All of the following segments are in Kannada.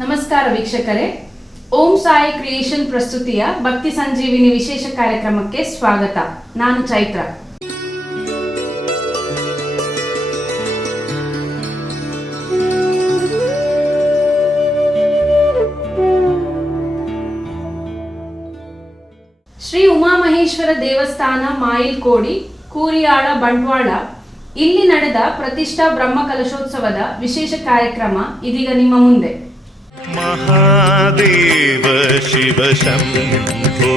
ನಮಸ್ಕಾರ ವೀಕ್ಷಕರೇ, ಓಂ ಸಾಯಿ ಕ್ರಿಯೇಷನ್ ಪ್ರಸ್ತುತಿಯ ಭಕ್ತಿ ಸಂಜೀವಿನಿ ವಿಶೇಷ ಕಾರ್ಯಕ್ರಮಕ್ಕೆ ಸ್ವಾಗತ. ನಾನು ಚೈತ್ರ. ಶ್ರೀ ಉಮಾಮಹೇಶ್ವರ ದೇವಸ್ಥಾನ, ಮಾಯಿಲ್ಕೋಡಿ, ಕೂರಿಯಾಳ, ಬಂಟ್ವಾಳ ಇಲ್ಲಿ ನಡೆದ ಪ್ರತಿಷ್ಠಾ ಬ್ರಹ್ಮ ಕಲಶೋತ್ಸವದ ವಿಶೇಷ ಕಾರ್ಯಕ್ರಮ ಇದೀಗ ನಿಮ್ಮ ಮುಂದೆ. महादेव शिव शंभो,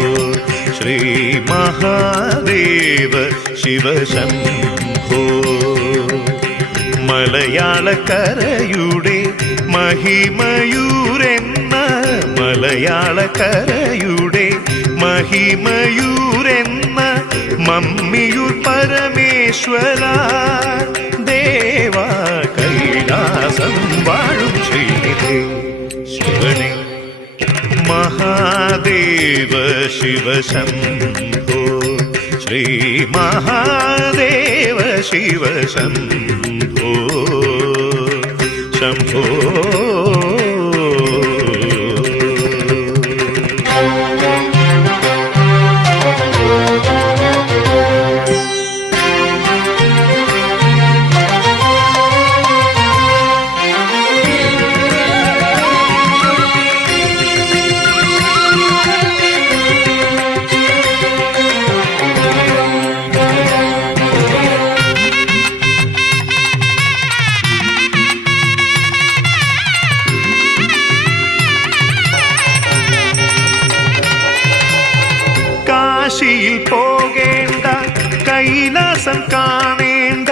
श्री महादेव शिव शंभो. മലയാളക്കരയുടെ മഹിമയൂരെന്ന, മലയാളക്കരയുടെ മഹിമയൂരെന്ന മമ്മിയൂർ പരമേശ്വര ദേവ കൈലാസം വാഴും ശ്രീനിധി ശിവനെ. മഹാദേവ ശിവ ശംഭോ, ശ്രീ മഹാദേവ ശിവ ശംഭോ ശംഭോ. കാശിയിൽ പോകേണ്ട, കൈലാസം കാണേണ്ട,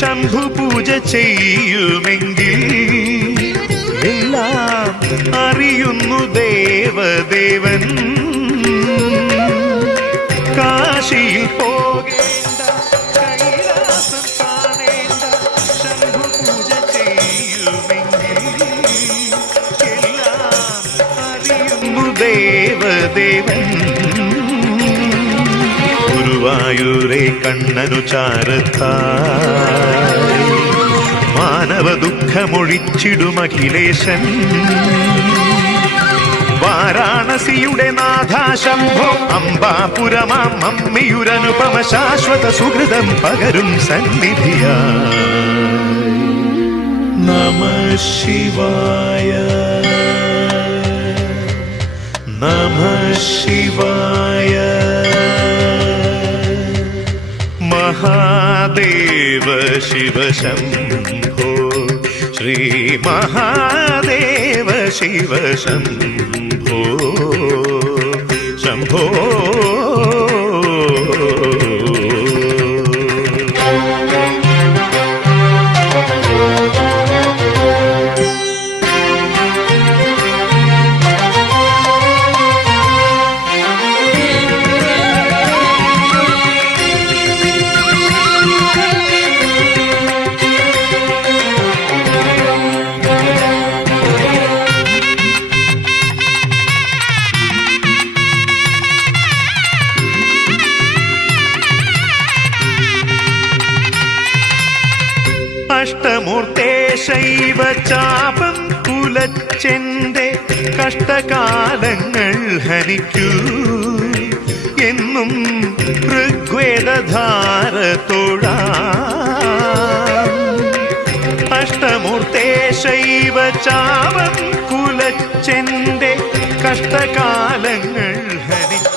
ശംഭു പൂജ ചെയ്യുമെങ്കിൽ എല്ലാം അറിയുന്നു ദേവദേവൻ. കാശിയിൽ പോകേണ്ട, കൈലാസം കാണേണ്ട, ശംഭു പൂജ ചെയ്യുമെങ്കിൽ എല്ലാം അറിയുന്നു ദേവദേവൻ. ഗുരുവായൂരെ കണ്ണനു ചാരത്തായി മാനവ ദുഃഖമൊഴിച്ചിടും അഖിലേശൻ. വാരാണസിയുടെ നാഥാ ശംഭോ, അംബാപുരമാം മമ്മിയുരനുപമ ശാശ്വത സുഹൃതം പകരും സന്നിധിയായി. നമഃ ശിവായ, നമഃ ശിവായ. महादेव शिव शंभो, श्री महादेव शिव शंभो शंभो. അഷ്ടമൂർത്തേ ശൈവ ചാപം കുലച്ചെന്റെ കഷ്ടകാലങ്ങൾ ഹനിക്കൂ എന്നും ഋഗ്വേദധാരത്തോടാം. അഷ്ടമൂർത്തേ ശൈവ ചാപം കുലച്ചെന്റെ കഷ്ടകാലങ്ങൾ ഹനിക്കൂ.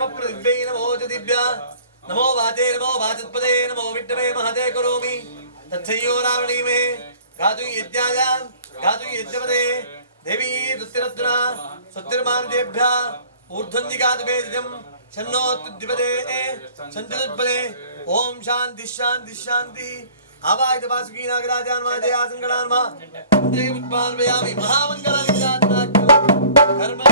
नमः पृथिव्यै नमो ज्योतिभ्यः नमो वाचे नमो वाचस्पते नमो विष्णवे महते करोमि तच्छयो रावणीमे गातु यज्ञाय गातु यज्ञपदे देवी दुत्तिरत्ना सत्तिर्मानदेभ्यः ऊर्ध्वन्दिगातु वेदिजं शन्नो तुद्दिपदे सन्तिदुत्पदे ओम शांति शांति शांति आवाज वासुकी नागराजान मादे आसंगणान मा देव उत्पाल बयामि महामंगलानि जातनाक्यो कर्म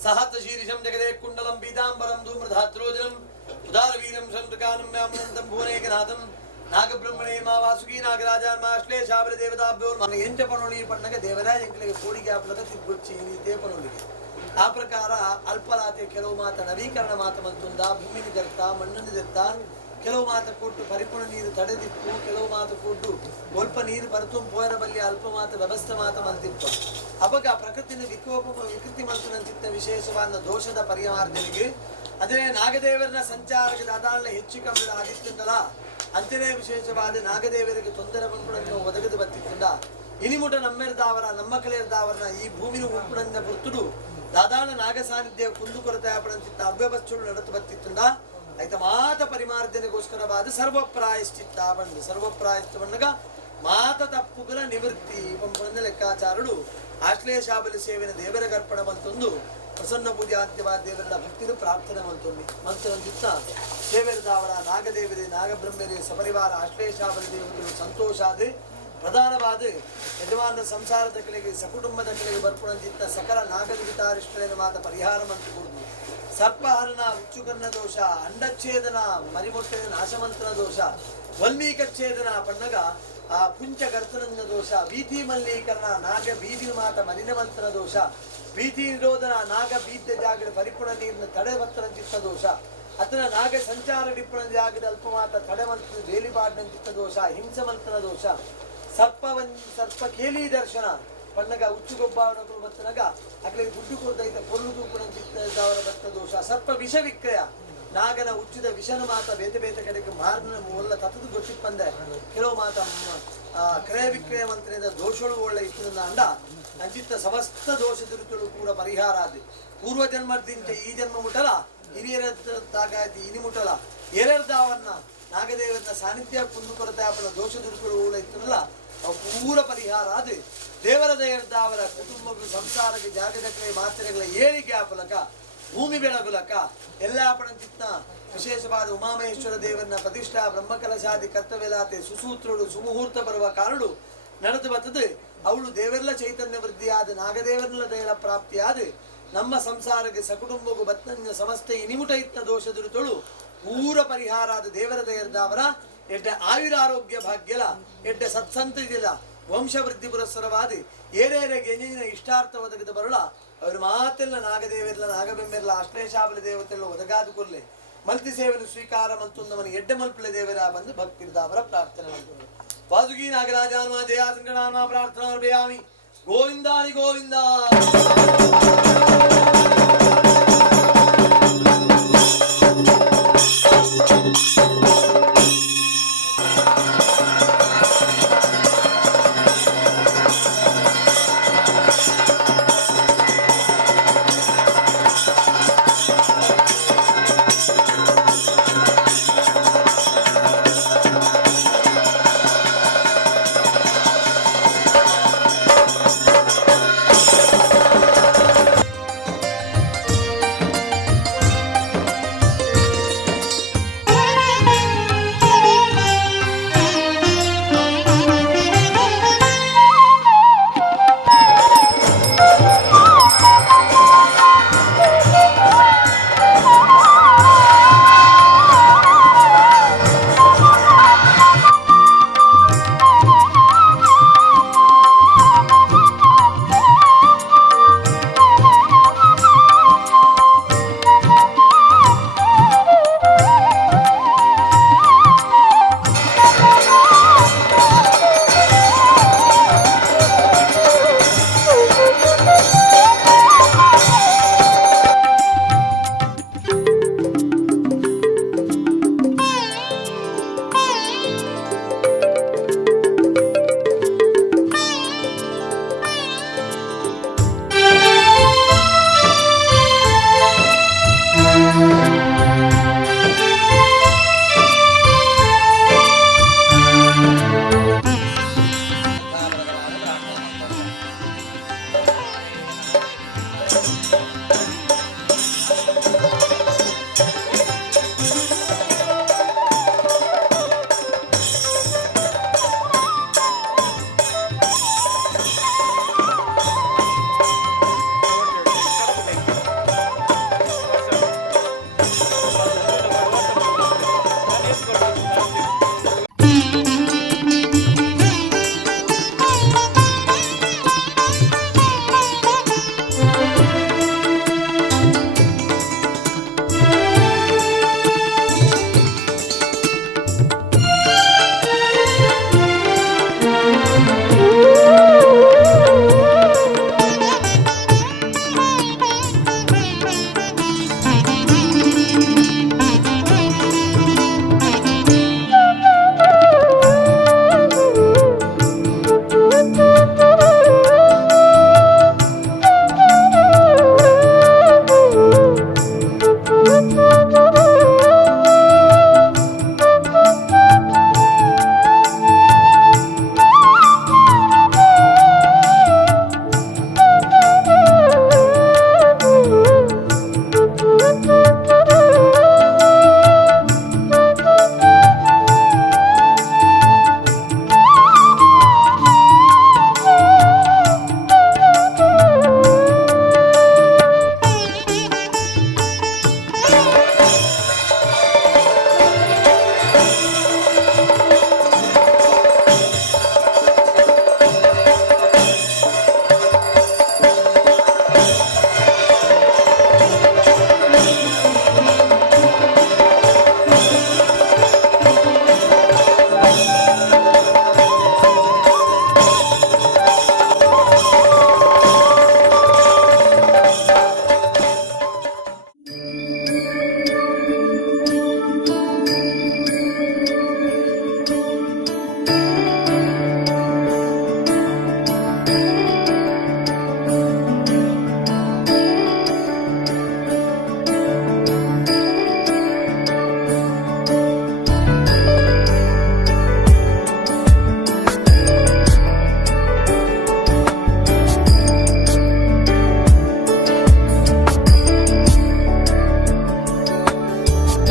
सहस्रशीर्षं जगदे कुण्डलं पीताम्बरं धूम्रधात्रोजनं उदारवीरं शंतकानं म्यामनन्तं भुवनेकनाथं नागब्रह्मणे मा वासुकी नागराजान् मा श्लेषाबल देवताभ्यो మన ಎಂಚ ಪನೋಳಿ ಪಣ್ಣಗ ದೇವರಾಯ ಎಂಕಲಿಗೆ ಕೂಡಿಗೆ ಆಪ್ಲಕ ತಿಗ್ಗೊಚ್ಚಿ ನೀತೆ ಪನೋಳಿಗೆ ಆ ಪ್ರಕಾರ ಅಲ್ಪಲಾತೆ ಕೆಲವು ಮಾತ ನವೀಕರಣ ಮಾತ ಮಂತುಂದ ಭೂಮಿನ ಗರ್ತ ಮಣ್ಣನ ದೆತ್ತ ಕೆಲವು ಮಾತ ಕೊಟ್ಟು ಪರಿಪೂರ್ಣ ನೀರು ತಡೆದಿತ್ತು ಕೆಲವು ಮಾತ ಕೊಟ್ಟು ಸ್ವಲ್ಪ ನೀರು ಬರ್ತುಂ ಪೋಯರ ಬಲ್ಲಿ ಅಲ್ಪ ಮಾತ ವ್ಯವಸ್ಥೆ ಮಾತ ಮಂತಿತ್ತು ಅಪಗ ಪ್ರಕೃತಿನ ವಿಕೃತಿ ಮಂತನಂತಿತ್ತ ವಿಶೇಷವಾದ ದೋಷದ ಪರಿಹಾರದೆನಿಗೆ ಅದೇ ನಾಗದೇವರನ ಸಂಚಾರಕ್ಕೆ ದಾದಾಳ ಹೆಚ್ಚು ಕಮ್ಮಿ ಆದಿತ್ತಂದಲ್ಲ ಅಂತೆಯೇ ವಿಶೇಷವಾದ ನಾಗದೇವರಿಗೆ ತೊಂದರೆ ಬಂದ್ಬಿಡನ್ನು ಒದಗದು ಬತ್ತಿತ್ತಂದ ಇನಿಮುಟ ನಮ್ಮೆರದಾವರ ನಮ್ಮ ಕಲೆಯರದಾವರನ ಈ ಭೂಮಿನ ಉಂಪುಣನ್ನ ಬರ್ತುಡು ದಾದಾಳ ನಾಗ ಸಾನ್ನಿಧ್ಯ ಕುಂದು ಕೊರತೆ ಆಪಡಂತಿತ್ತ ಅವ್ಯವಸ್ಥೆಗಳು ನಡೆದು ಬತ್ತಿತ್ತಂದ ಆಯ್ತ ಮಾತ ಪರಿಮಾರ್ಜನೆಗೋಸ್ಕರವಾದ ಸರ್ವಪ್ರಾಯಶ್ಚಿತ್ತ ಬಂದು ಸರ್ವಪ್ರಾಯಶ್ಚಿತ್ತವನ್ನಗ ಮಾತ ತಪ್ಪುಗಳ ನಿವೃತ್ತಿ ಪಂಪನ ಲೆಕ್ಕಾಚಾರಗಳು ಆಶ್ಲೇಷಾಬಲಿ ಸೇವೆನ ದೇವರ ಗರ್ಪಣ ಮಂತೊಂದು ಪ್ರಸನ್ನ ಪೂಜೆ ಅಂತ್ಯವಾದ ದೇವರ ಭಕ್ತಿನ ಪ್ರಾರ್ಥನೆ ಮಂತೊಂದು ಮಂತ್ರವಂತಿತ್ತ ದೇವರದಾವರ ನಾಗದೇವರೇ ನಾಗಬ್ರಹ್ಮರೇ ಸಪರಿವಾರ ಆಶ್ಲೇಷಾಬಲಿ ದೇವತೆಗಳು ಸಂತೋಷಾದ ಪ್ರಧಾನವಾದ ಯಜಮಾನ ಸಂಸಾರದ ಕಲೆಗೆ ಸಕುಟುಂಬದ ಕಲೆಗೆ ಬರ್ಪಣಂತಿತ್ತ ಸಕಲ ನಾಗರಿಗಿತಾರಿಷ್ಟರೇನ ಮಾತ ಪರಿಹಾರ ಮಂತ್ರ ಕೊಡುದು ಸರ್ಪಹರಣ ಉಚ್ಚುಕರ್ಣ ದೋಷ ಅಂಡಚ್ಛೇದನ ಮರಿಮೊಟ್ಟೆಯ ನಾಶಮಂತ್ರ ದೋಷ ವಲ್ಮೀಕಚ್ಛೇದನ ಪಣ್ಣಗ ಆ ಪುಂಚ ಗರ್ತನಂದ ದೋಷ ಭೀತಿ ಮಲ್ಲೀಕರಣ ನಾಗ ಬೀದಿನ ಮಾತ ಮಲಿನ ಮಂತ್ರ ದೋಷ ಭೀತಿ ನಿರೋಧನ ನಾಗ ಬೀದ್ಯ ಜಾಗದ ಪರಿಪೂರ್ಣ ನೀರಿನ ತಡೆ ಮಂತ್ರಚಿತ್ತ ದೋಷ ಅತನ ನಾಗ ಸಂಚಾರ ವಿಪುಣ ಜಾಗದ ಅಲ್ಪ ಮಾತ ತಡೆ ಮಂತ್ರ ಬೇಲಿ ಬಾಡ್ನಂಚಿತ್ತ ದೋಷ ಹಿಂಸ ಮಂತ್ರ ದೋಷ ಸರ್ಪ ಕೇಲಿ ದರ್ಶನ ಪಣ್ಣಗ ಉಚ್ಚುಗೊಬ್ಬಾವಣಗಳು ಬತ್ತನಗ ಅಕಲಿಗೆ ದುಡ್ಡು ಕೊದ್ದೈತ ಕೊಲ್ಲು ತೂಪುಣಂಚಿತ್ತವರ ಬತ್ತ ದೋಷ ಸರ್ಪ ವಿಷ ವಿಕ್ರಯ ನಾಗನ ಉಚ್ಚಿದ ವಿಷನ ಮಾತ ಬೇತೆ ಬೇತೆ ಕಡೆಗೆ ಮಾರ್ನ ಒಲ್ಲ ತತ್ತದು ಗೊತ್ತಿಪ್ಪಂದೆ ಕೆಲವು ಮಾತ ಕ್ರಯ ವಿಕ್ರಯ ಮಂತ್ರದ ದೋಷಗಳು ಒಳ್ಳೆ ಇತ್ತದ ಅಂಡ ಅಂಚಿತ್ತ ಸಮಸ್ತ ದೋಷ ದುರುತುಗಳು ಕೂಡ ಪರಿಹಾರ ಆದಿ ಪೂರ್ವ ಜನ್ಮದಿಂದ ಈ ಜನ್ಮ ಮುಟ್ಟಲ ಹಿರಿಯರ ತಾಗಾಯ್ತಿ ಇನಿ ಮುಟ್ಟಲ ಎರರ್ದಾವನ್ನ ನಾಗದೇವರನ್ನ ಸಾನ್ನಿಧ್ಯ ಕುಂದು ಕೊರತೆ ಆಪಣ ದೋಷ ದುರುತುಗಳು ಒಳ್ಳೆ ಇತ್ತಲ್ಲ ಅವು ಪೂರ ಪರಿಹಾರ ಆದಿ ದೇವರ ದಯರ್ದಾವರ ಕುಟುಂಬಗಳು ಸಂಸಾರಕ್ಕೆ ಜಾಗದ ಕಡೆ ಮಾತ್ರೆಗಳ ಏಳಿಗೆ ಆಪಲಕ ಭೂಮಿ ಬೆಳಗುಲಕ ಎಲ್ಲ ಪಣಂತಿತ್ತ ವಿಶೇಷವಾದ ಉಮಾಮಹೇಶ್ವರ ದೇವರನ್ನ ಪ್ರತಿಷ್ಠಾ ಬ್ರಹ್ಮಕಲಶಾದಿ ಕರ್ತವ್ಯಲಾತೆ ಸುಸೂತ್ರೋಡು ಸುಮುಹೂರ್ತ ಬರುವ ಕಾರಣ ನಡೆದು ಬರ್ತದೆ ಅವಳು ದೇವರೆಲ್ಲ ಚೈತನ್ಯ ವೃದ್ಧಿಯಾದ ನಾಗದೇವರಲ್ಲ ದಯರ ಪ್ರಾಪ್ತಿಯಾದ ನಮ್ಮ ಸಂಸಾರಕ್ಕೆ ಸಕುಟುಂಬಗೂ ಬತ್ತನ ಸಮಸ್ತೆ ಇನಿಮುಟ ಇತ್ತ ದೋಷ ದುರುತಳು ಪೂರ ಪರಿಹಾರ ಆದ ದೇವರ ದಯರ್ದಾವರ ಎಡ್ಡ ಆಯುರಾರೋಗ್ಯ ಭಾಗ್ಯಲ ಎಡ್ಡ ಸತ್ಸಂತದಿಲ್ಲ ವಂಶವೃದ್ಧಿ ಪುರಸ್ಸರವಾದಿ ಏರೇರೆಗೆ ಎಂಜಿನ ಇಷ್ಟಾರ್ಥ ಒದಗದ ಬರಳ ಅವರು ಮಾತೆಲ್ಲ ನಾಗದೇವರೆಲ್ಲ ನಾಗಬೆಂಬೆಲ್ಲ ಅಶ್ಲೇಷಾಬಲಿ ದೇವತೆಲ್ಲ ಒದಗಾದು ಕೊರ್ಲೆ ಮಲ್ತಿ ಸೇವೆಯನ್ನು ಸ್ವೀಕಾರ ಮಲ್ತುಂದವನು ಎಡ್ಡ ಮಲ್ಪಲೆ ದೇವರ ಬಂದು ಭಕ್ತಿರ್ದಾವರ ಪ್ರಾರ್ಥನೆ ಮಾಡ್ತಾರೆ ವಾಸುಕಿ ನಾಗರಾಜಾನ್ಮ ಜಯ ಸಂಗಣಾನ್ಮ ಪ್ರಾರ್ಥನಾ ಅರ್ಪಯಾಮಿ ಗೋವಿಂದಾನಿ ಗೋವಿಂದ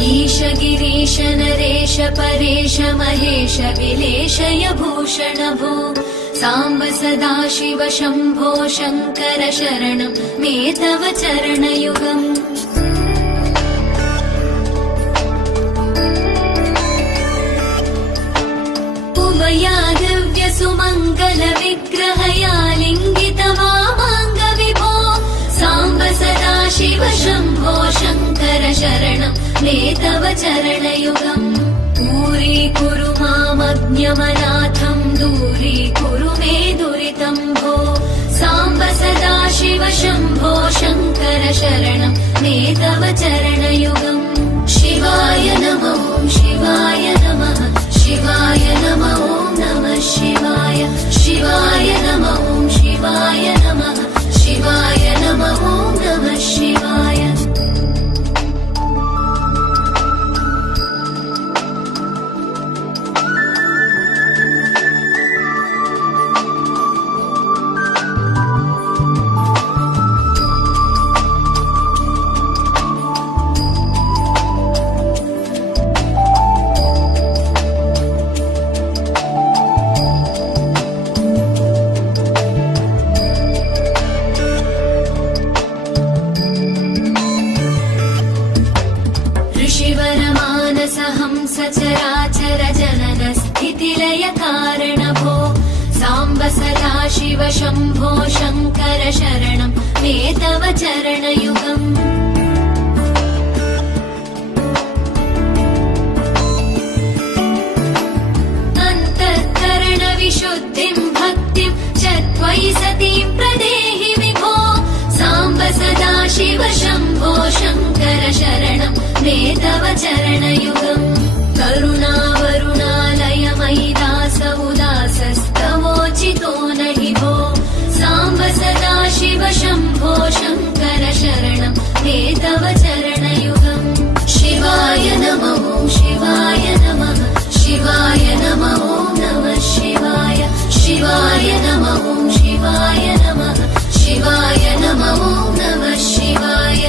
ईश गिरीश नरेश परेश महेश विलेशय भूषण भो साम्ब सदा शिव शम्भो शङ्कर शरणं मे तव चरणयुगम् उमया दिव्य सुमङ्गल विग्रहया लिङ्गित वामाङ्ग विभो साम्ब सदा शिव शम्भो शङ्कर शरणं मे तव चरणयुगम् दूरीकुरु मामज्ञमनाथं दूरीकुरु मे दुरितं भो साम्ब सदा शिव शम्भो शङ्कर शरणं मे तव चरणयुगम् शिवाय नमो शिवाय नमः शिवाय नमो नमः शिवाय शिवाय नमो शिवाय नमः शिवाय नमो नमः शिवाय सचराचर जनन स्थितिलय कारण भो साम्ब सदा शिव शम्भो शङ्कर शरणं मे तव चरणयुगम् अन्तःकरण विशुद्धिं भक्तिं च त्वयि सतीं प्रदेहि विभो साम्ब सदा शिव शम्भो शङ्कर शरणं मे तव चरणयुगम् करुणावरुणालय मयि दास उदासस्तवोचितो नहि भो साम्ब सदा शिव शम्भो शङ्कर शरणं मे तव चरणयुगम् शिवाय नमो शिवाय नमः शिवाय नमो नमः शिवाय शिवाय नमो शिवाय नमः शिवाय नमो नमः शिवाय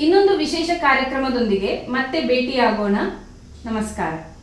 ಇನ್ನೊಂದು ವಿಶೇಷ ಕಾರ್ಯಕ್ರಮದೊಂದಿಗೆ ಮತ್ತೆ ಭೇಟಿಯಾಗೋಣ. ನಮಸ್ಕಾರ.